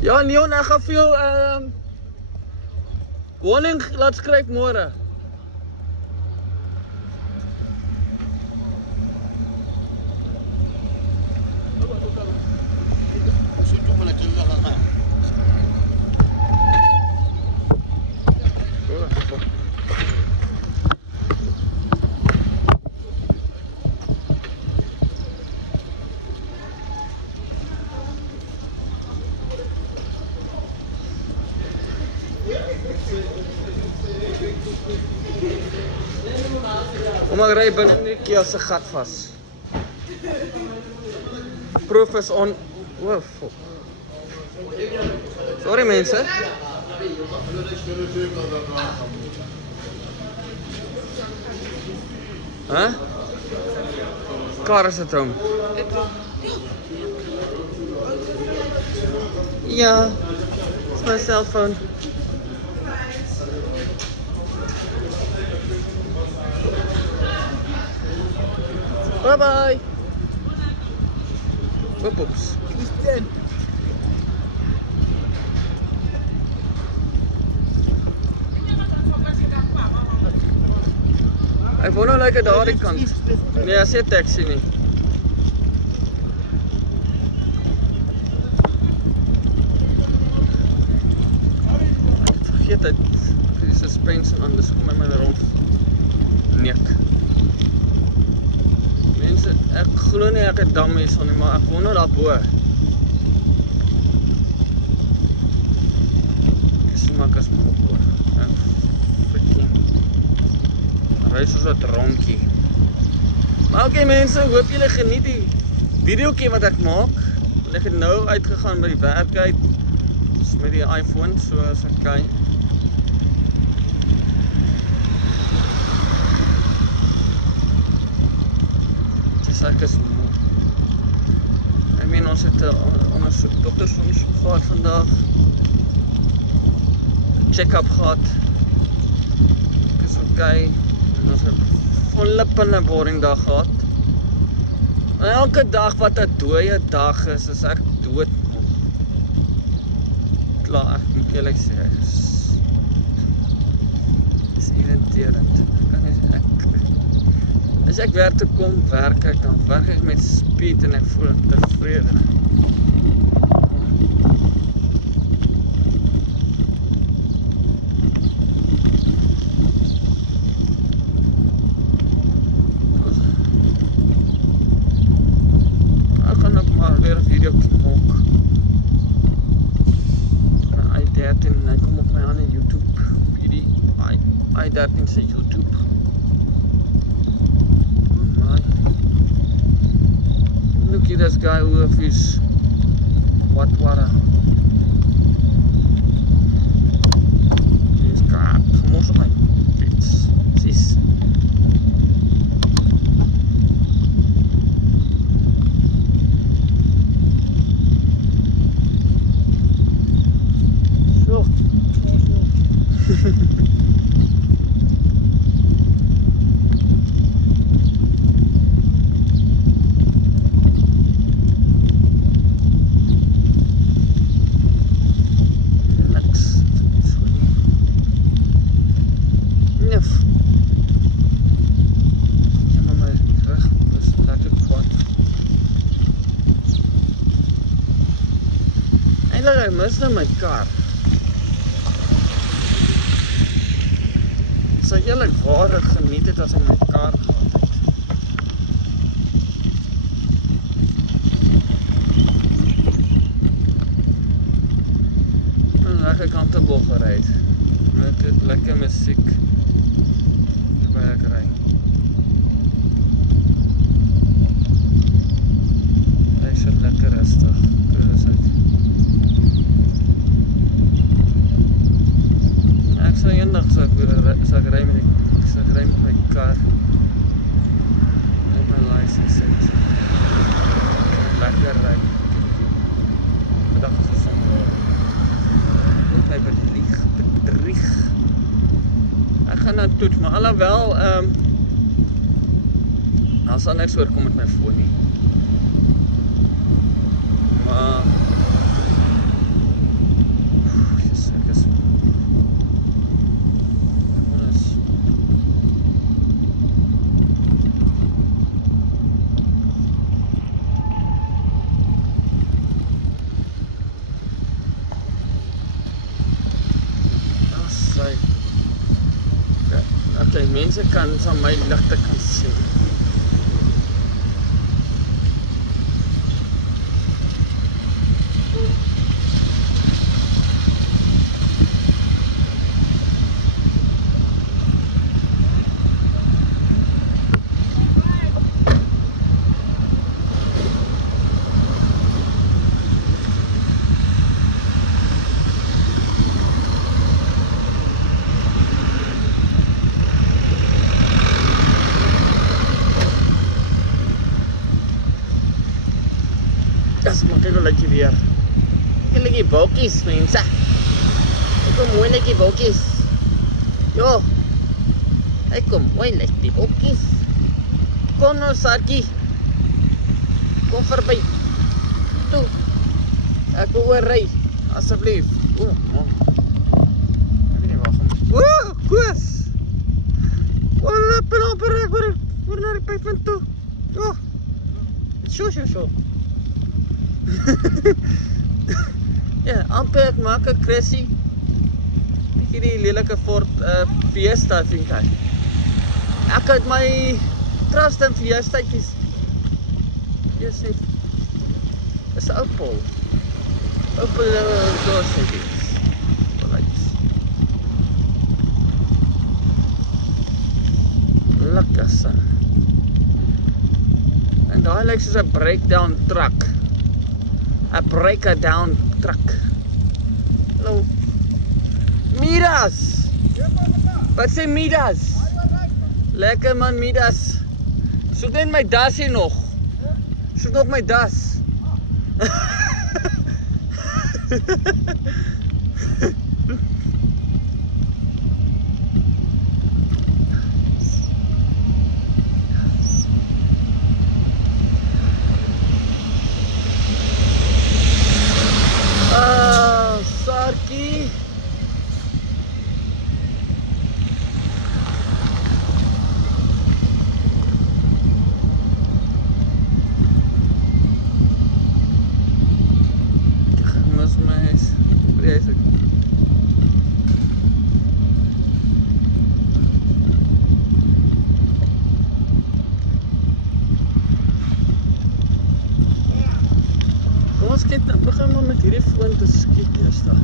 Ja, Leon, ek gaan vir jou warning laat skryf môre. Omdat ry binne die Kia se gat vas. Proof is on. Oh, fuck. Sorry mense. Huh? Car is at home. Ja, it's my cell phone. Bye bye. Oops. Ek wou nou lekker daardie kant. Nee, as jy taxi nie. Vergeet dit. Die suspension aan, dis kom my rond. Nek. Mense, ek glo nie ek het dam hierson nie, maar ek woon nou daarbo. Ek smaak as mop. Ry soos 'n dronkie. Maar oké mense, hoop julle geniet die videoetjie wat ek maak. Ek het nou uitgegaan by die werk uit. Dis met die iPhone, so as ek kan. Dis ek is moe. Ek meen ons het 'n ondersoek, doktersondersoek gehad vandag. Check-up gehad. Ek is oké. Ons het volle boring dag gehad. En elke dag wat 'n dooie dag is ek doodmoeg. Klaar, ek moet eerlik sê, is irriterend. As ek werk toe kom, werk ek, dan werk ek met speed en ek voel tevrede. Weer 'n video maak. I13, hy kom op my ander YouTube. Hierdie I13 se YouTube. Oh my. Look at this guy with his water. Dis kaart, mos op my fiets. Sis. Eindelijk, ik mis nou my kar. Sou eerlik waar ek geniet het as ek my kar gehad het. En lekker kantebol gereid. Met lekker musiek terwyl ek ry. Hy is so lekker rustig. Ek sal eendag sal ek ry met my kar en my license het. Lekker ry. Vandag is het Sondag. Moet my bedrieg. Ek gaan nou toets, maar alhoewel daar sal niks oorkom met my foon nie. Maar mense kan van my ligte kan sien. As maar kyk hoe lyk jy weer. Kyk lyk die wolkies, mense. Kyk hoe mooi lyk die wolkies. Jo. Kyk hoe mooi lyk die wolkies. Kom nou, Sarkie. Kom verby. Toe. Ek wil oorry, asseblief. O, man. Ek weet nie waar gaan. O, Koos. O, lappen amper ek oor na die pyppunt toe. Jo. Sjo. Ja, amper ek maak 'n crassie. Ek het die lelike Ford Fiesta vind ek. Ek het my trust in Fiestaatjies. Yes, dis 'n Opel. Opel dos dit. Lekker sa. En daai lyk soos 'n breakdown truck. A breaker down truck. Hallo. Midas. Wat sê Midas? Lekker man Midas. Soek net my das hier nog. Soek nog my das. Sarkie. Ek gaan mis my huis. Vreeslik. Kom ons kyk, begin maar met hierdie foon te skiet eers daar.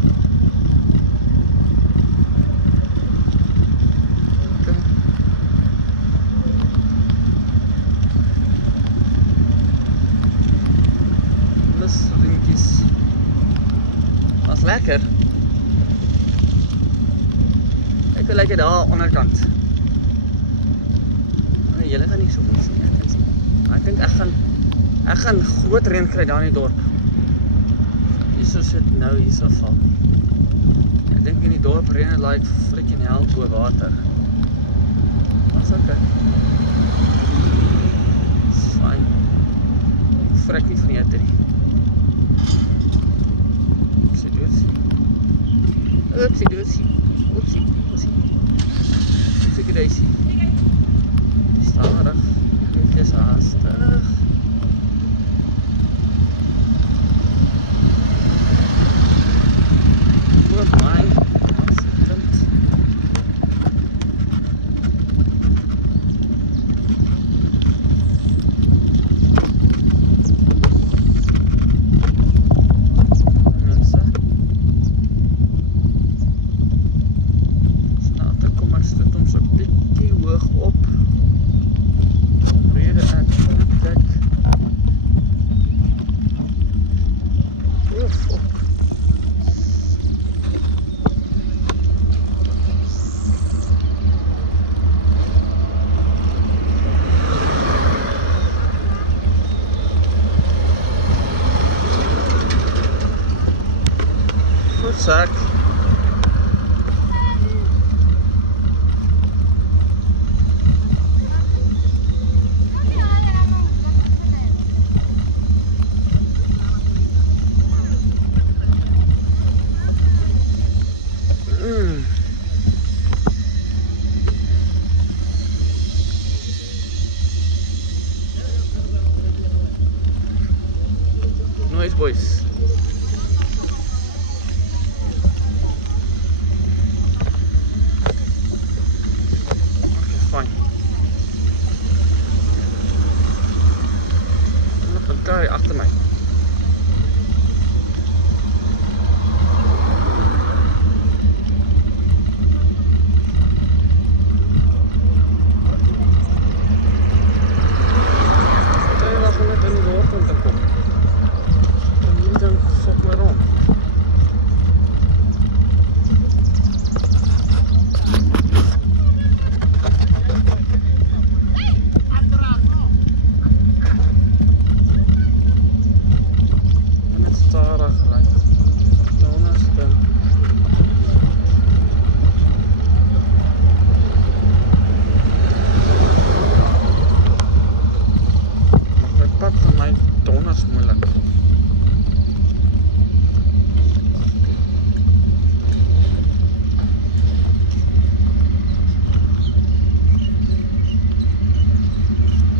Lusrinkies. Was lekker. Kyk hoe lyk dit daar onderkant. Nee, julle gaan nie so goed sien, ek kan sien. Maar ek dink ek gaan groot reën kry daar in die dorp. Hierso sit nou hierso val. Ek dink in die dorp reën dit like freaking hell bo water. Dis okay. Dis fyn. Ek vrek nie van die hitte nie. Oopsie. Oopsie daisy. Stadig. Netjies haastig. Goed my. Sak. Noise boys. kar agter my.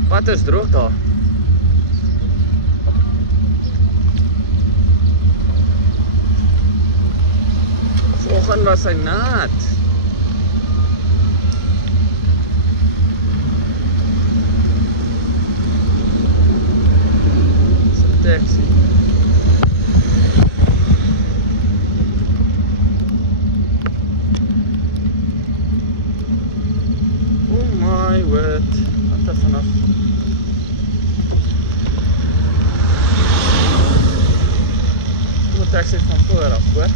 Pad is droog daar. Vanoggend was hy nat. Dis 'n taxi. Oh my word. Wat er vanaf. Taxi van voor af, hoor.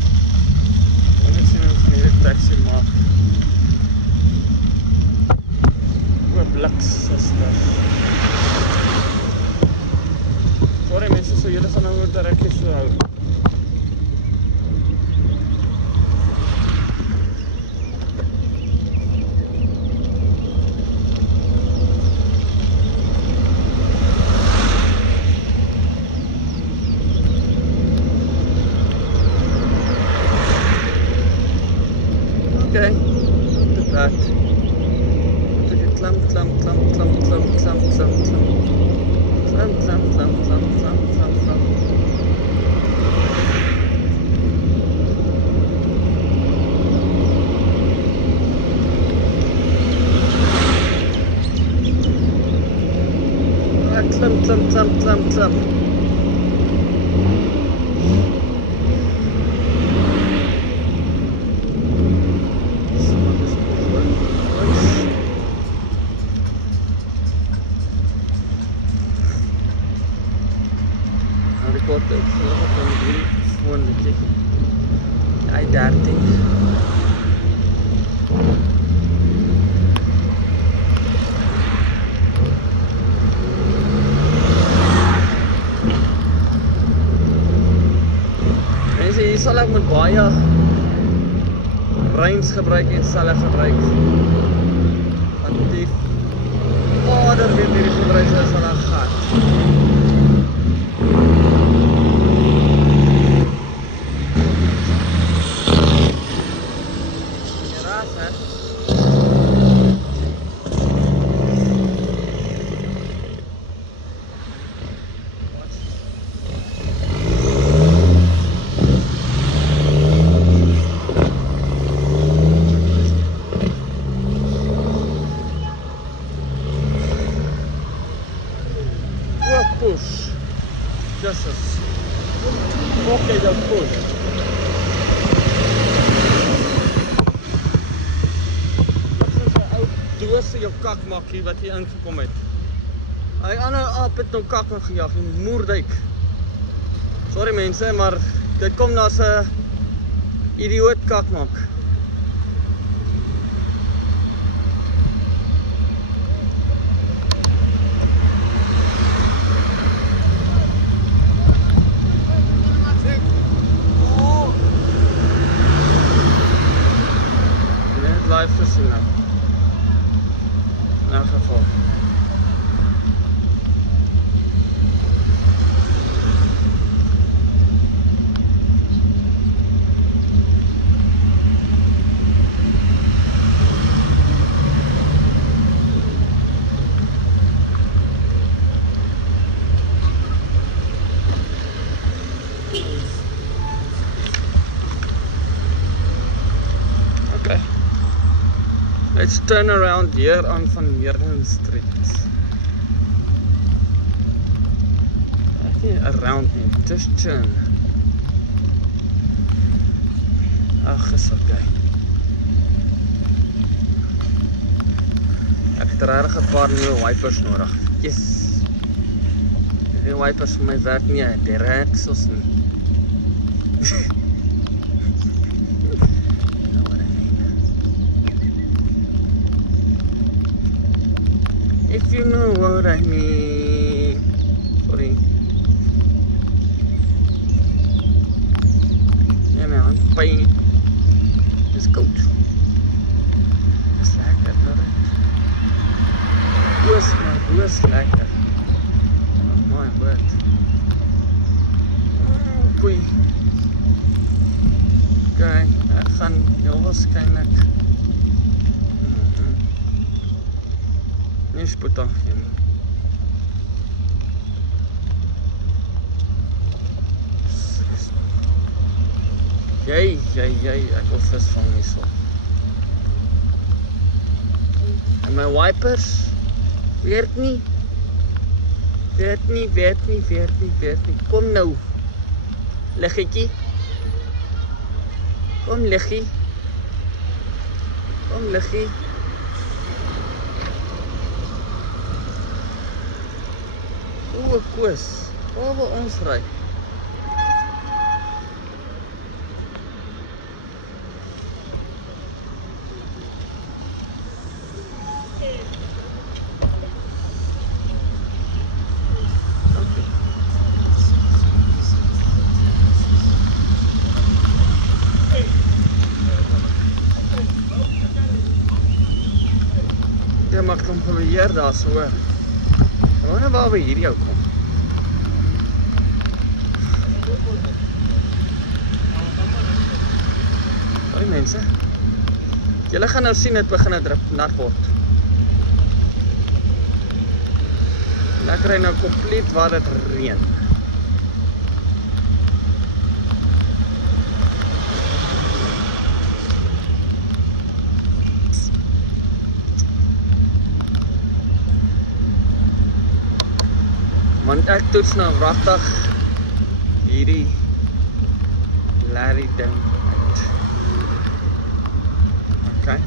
En ek sien ons hier 'n taxi maak. O, bliks, sister. Sorry mense, so julle gaan nou oor direk so hou. Okay, not too bad. Look at clamp. Clamp. Record ek vandag op die foon netjie. I13. Mense, hier sal ek met baie brains gebruik en selle gebruik. Want die vader weet hierdie gebruik is al 'n gat. Push. Jesus. Okay, dat push. Dit is 'n ou dose jou kakmakkie wat hier ingekom het. Hy ander aap het nou kak gejaag in Moerdijk. Sorry mense, maar dit kom na 'n idioot kakmak. Live gezien nou. In elk geval. Let's turn around here on Van Meerden Street. around me. Just chin. Ag, is okay. Ek het regtig 'n paar nuwe wipers nodig. Yes. Die wipers vir my werk nie, die reksels nie. Know what I mean. If you know what I mean. Sorry. Ja, my hand pyn. Dis koud. Dis lekker, hoor. Roos lekker. Oh my word. Koei. Okay, ek gaan heel waarskynlik nie spoed aangee nie. Jy, ek wil vis vang hierso. En my wipers werk nie. Kom nou. Liggetjie. Kom liggie. O, Koos. Waar wil ons ry? Jy mag hom geweer daar so. Ek wonder waar we hier jou kom. Hoi mense. Julle gaan nou sien dit begin nat word. En ek ry nou kompleet waar dit reën. Want ek toets nou wragtig hierdie Larry ding uit. Okay.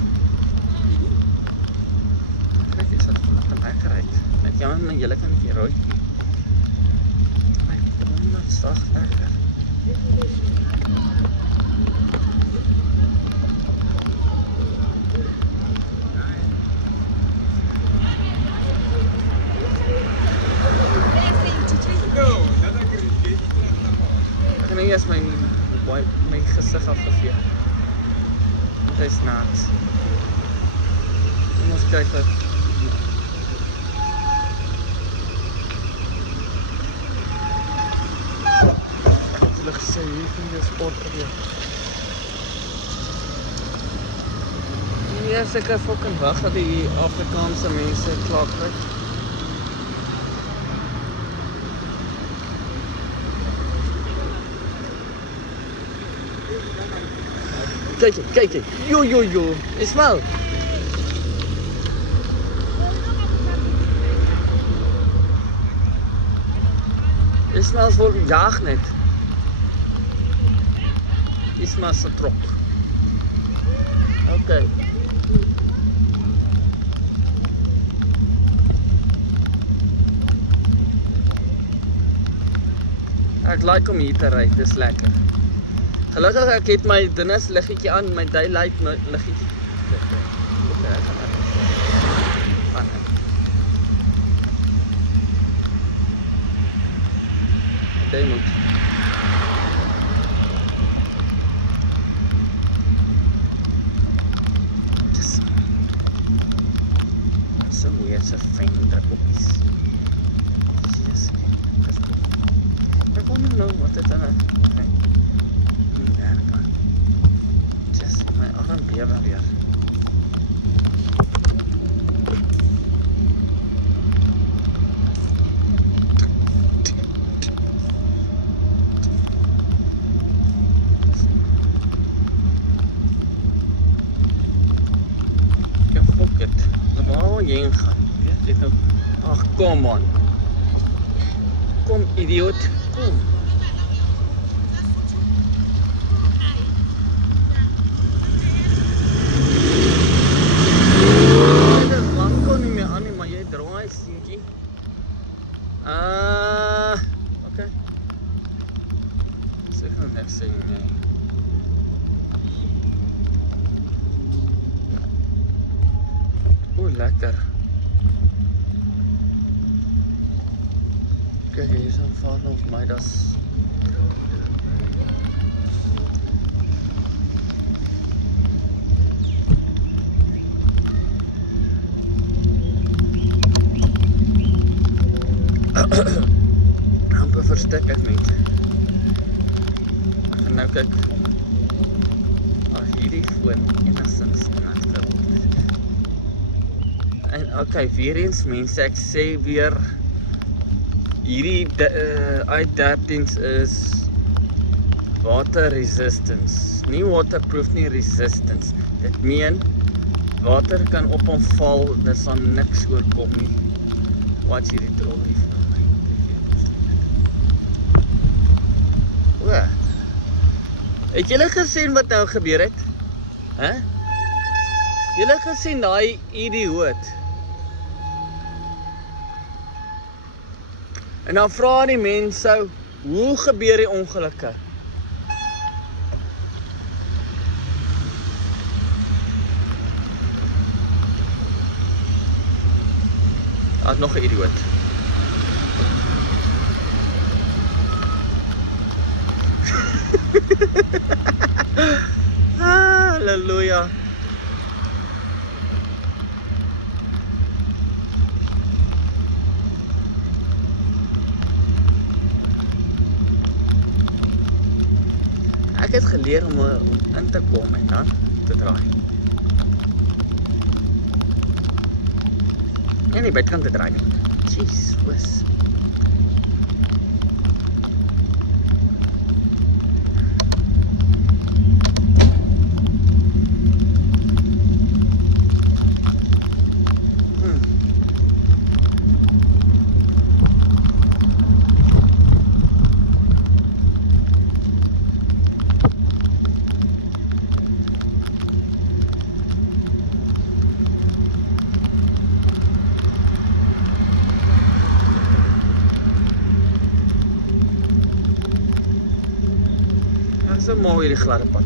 Kijk eens wat vanochtend lekker uit. Net jammer, maar julle kan nie rooi. Ek donderd sag lekker. Ek het eers my gesig afgevee. Dit is nat. Kom ons kyk wat. Hulle gesê hier kan jy sport gebeur. Ja, seker fucking wag dat die Afrikaanse mense klaar kry. Kijk, yo, Ismael. Ismael wil jaag net. Ismael se trok. Okay. Ek like om hier te ry, dis lekker. Gelukkig ek het my dinges liggetjie aan, my daylight liggetjie. Okay, ek gaan uit. Dit moet. So weer so fyn druppeltjies. Yes. Ek wonder nou wat dit is. My arm bewe weer. Ja, fuck it. Waar wil jy heen gaan? Dit nou. Ag, kom on. Kom, idioot, kom. Dit is lang kon nie meer aan nie, maar jy draai, seentjie. Okay. Sê gaan niks sê nie. Oeh, lekker. Kijk, hier is een vader of mij, dat is... amper verstik ek mense. Ek gaan nou kyk as hierdie foon enigstens nat geword. En okay, weer eens mense, ek sê weer hierdie i13's is water resistance, nie waterproof nie, resistance. Dit meen water kan op hom val, dit sal niks oorkom nie. Watch hierdie trolley van my. O. Het julle gesien wat nou gebeur het? Hè? Julle gesien daai idioot? En dan vra die mense, hoe gebeur die ongelukke? Daar is nog 'n idioot. Halleluja. Ek het geleer om in te kom en dan te draai. En nie buitekant te draai nie. Jeez, wis. So mooi hierdie gladde pad.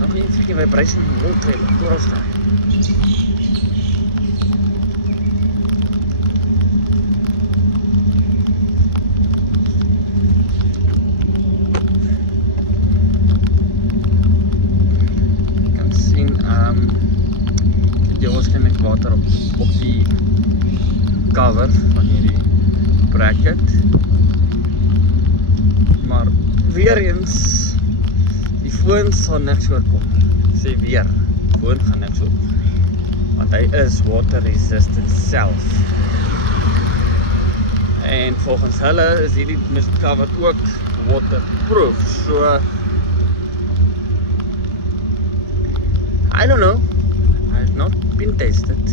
Nog nie freaking vibration in die woltrailer, oral staan. Jy kan sien, het jy waarskynlik water op die cover van hierdie bracket. Maar weer eens, die foon sal niks oorkom. Ek sê weer, die foon gaan niks oorkom. Want hy is water resistant self. En volgens hulle is hierdie mist cover ook waterproof. So, I don't know. I have not been tested.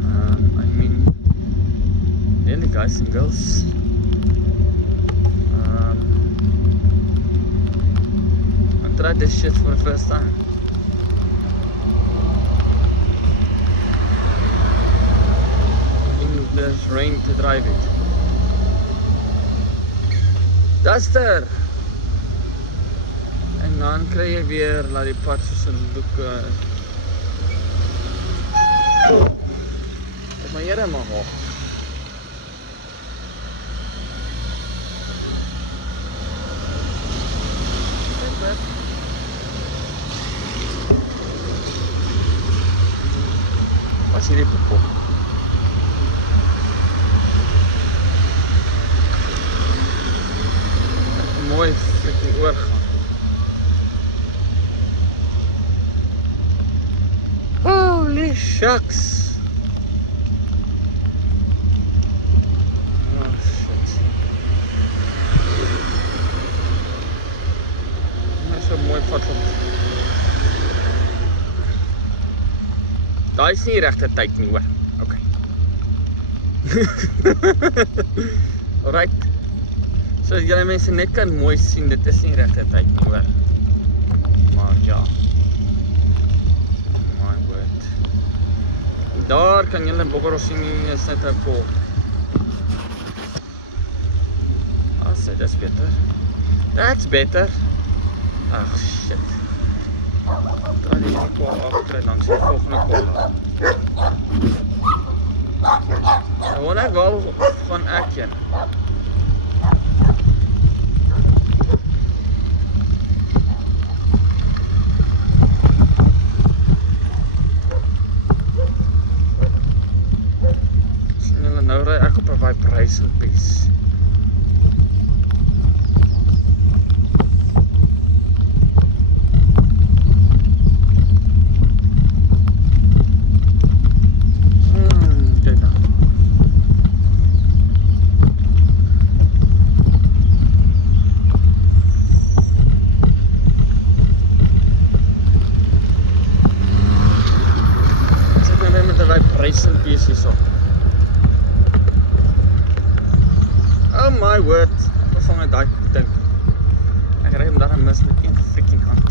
I mean, really guys and girls. Try this shit for the first time. In this rain to drive it. Duster! En dan kry jy weer laat die pad soos 'n look. Ek maar here maar hoog. Wat hierdie popo? Mooi freaking oorgang. Holy shucks. Oh shit. Dit is so mooi pad om. Daai is nie regte tyd nie hoor. Okay. Alright. So julle mense net kan mooi sien, dit is nie regte tyd nie hoor. Maar ja. My word. Daar kan julle Boggoro sien, is net 'n kol. Dit is beter. That's beter. Ag shit. Draai die kwal af langs die volgende kwal. Nou ek wel van ek een. Sien julle nou ry ek op 'n vibration piece. Vibration piece hierso. Oh my word, ek vang net daai ding. Ek ry hom daar mis met een freaking hand.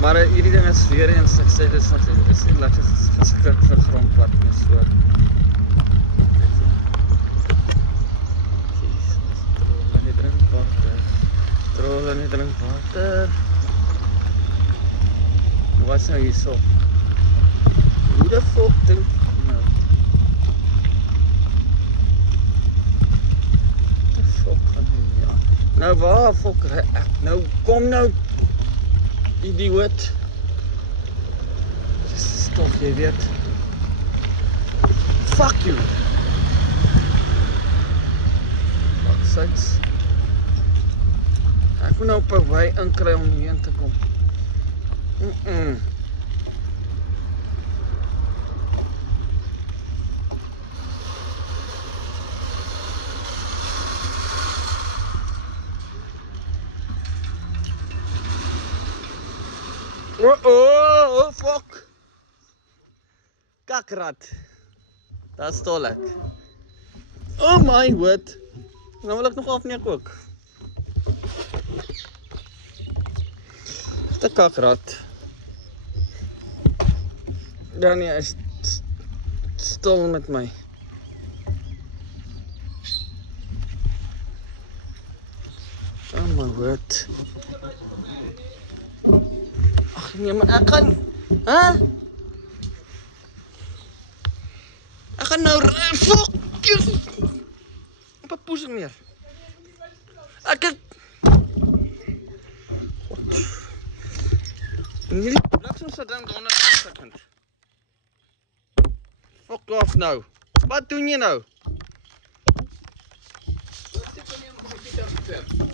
Maar hierdie ding is weer eens, ek sê dit is nie lekker geskik vir grondpad nie so. Trolle nie drink water. Wat is nou hierso? Hoe de fuck ding? Nou. De fuck gaan hier ja. Nou waar fuck ry ek nou? Kom nou. Idioot. Stop jy weet. Fuck you. Fuck sakes. Ek moet nou op 'n wy inkry om hierheen te kom. Oh, fuck. Kakrat. Daar stol ek. Oh my word. Nou wil ek nog afneek ook. De kakrat. Danny is stil met my. Oh my word. Ag nee, maar ek kan Ek gaan nou fuck you. Op 'n poes neer. Ek het en hierdie bliksem se ding daaronder gesit. Fuck off nou. Wat doen jy nou? Wat sê jy om op die fiets af te